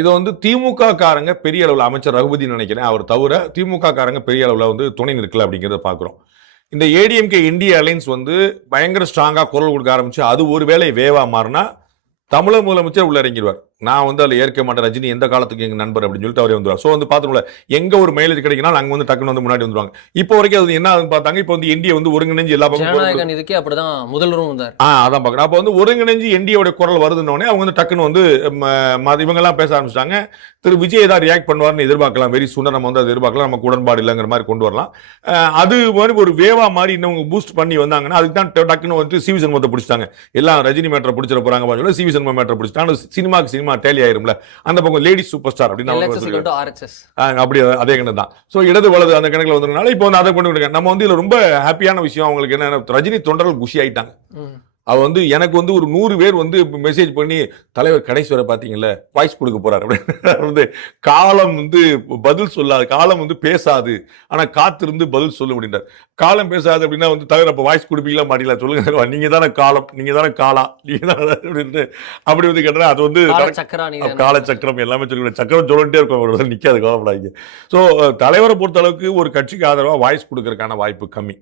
இதை வந்து திமுக காரங்க பெரிய அளவில் அமைச்சர் ரகுபதினு நினைக்கிறேன் அவர் தவிர திமுக காரங்க பெரிய அளவில் வந்து துணை நிற்கல அப்படிங்கிறத பார்க்குறோம். இந்த ஏடிஎம்கே இந்திய அலைன்ஸ் வந்து பயங்கர ஸ்ட்ராங்காக குரல் கொடுக்க ஆரம்பிச்சு அது ஒரு வேளை வேவா மாறினா தமிழக முதலமைச்சர் உள்ள இறங்கிடுவார். நான் வந்து அதில் ஏற்க மாட்டேன், ரஜினி எந்த காலத்துக்கு எங்கள் நண்பர் அப்படின்னு சொல்லிட்டு அவரே வந்துடுவார். ஸோ வந்து பார்த்துக்கல எங்கே ஒரு மைலேஜ் கிடைக்கணும் அங்கே வந்து டக்குன்னு வந்து முன்னாடி வந்துருவாங்க. இப்போ வரைக்கும் அது என்ன ஆகுதுன்னு பார்த்தாங்க. இப்போ வந்து என்டிஏ வந்து ஒருங்கிணைஞ்சு எல்லா பக்கம் இதுக்கே அப்படிதான் முதல்வரும் வந்தார். அதான் பார்க்குறேன். அப்போ வந்து ஒருங்கிணைஞ்சு என்டிஏவோட குரல் வருதுன்னொடனே அவங்க வந்து டக்குன்னு வந்து இவங்கெல்லாம் பேச ஆரம்பிச்சிட்டாங்க. திரு விஜய் ஏதாவது ரியாக்ட் பண்ணுவார்னு எதிர்பார்க்கலாம். வெரி சூனர் நம்ம வந்து அதை எதிர்பார்க்கலாம். நமக்கு உடன்பாடு இல்லைங்கிற மாதிரி கொண்டு வரலாம். அது மாதிரி ஒரு வேவா மாதிரி இன்னும் பூஸ்ட் பண்ணி வந்தாங்கன்னா அதுக்கு தான் டக்குன்னு வந்து சிவி சண்முகத்தை பிடிச்சிட்டாங்க. எல்லாம் ரஜினி மேட்டரை பிடிச்சிட போறாங்க. சிவி சண்முகம் மேட்டரை பிடிச்சிட்டாங்க. சினிமா டேலி ஆயிரும்ல. அந்த பக்கம் லேடி சூப்பர் ஸ்டார் அப்படி அதே கணக்கு தான். ஸோ இடது வலது அந்த கணக்கில் வந்ததுனால இப்போ வந்து அதை கொண்டு நம்ம வந்து இதுல ரொம்ப ஹாப்பியான விஷயம் அவங்களுக்கு என்ன, ரஜினி தொண்டர்கள் குஷி ஆயிட்டாங்க. அவ வந்து எனக்கு வந்து ஒரு 100 பேர் வந்து மெசேஜ் பண்ணி தலைவர் கடைசி வரை பார்த்தீங்கல்ல வாய்ஸ் கொடுக்க போறாரு அப்படின்னு. காலம் வந்து பதில் சொல்லாது, காலம் வந்து பேசாது, ஆனால் காத்திருந்து பதில் சொல்ல முடிந்தார். காலம் பேசாது அப்படின்னா வந்து தலைவர் அப்போ வாய்ஸ் கொடுப்பீங்களா மாட்டீங்களா சொல்லுங்க, நீங்க தானே காலம், நீங்க தானே காலா, நீங்க தானே அப்படின்னு அப்படி வந்து கேட்டா அது வந்து காலச்சக்கரம் எல்லாமே சொல்லி சக்கரம் சொல்லிட்டே இருக்கும், நிக்காது கவலைப்படாதீங்க. ஸோ தலைவரை பொறுத்த அளவுக்கு ஒரு கட்சிக்கு ஆதரவாக வாய்ஸ் கொடுக்கறதுக்கான வாய்ப்பு கம்மி.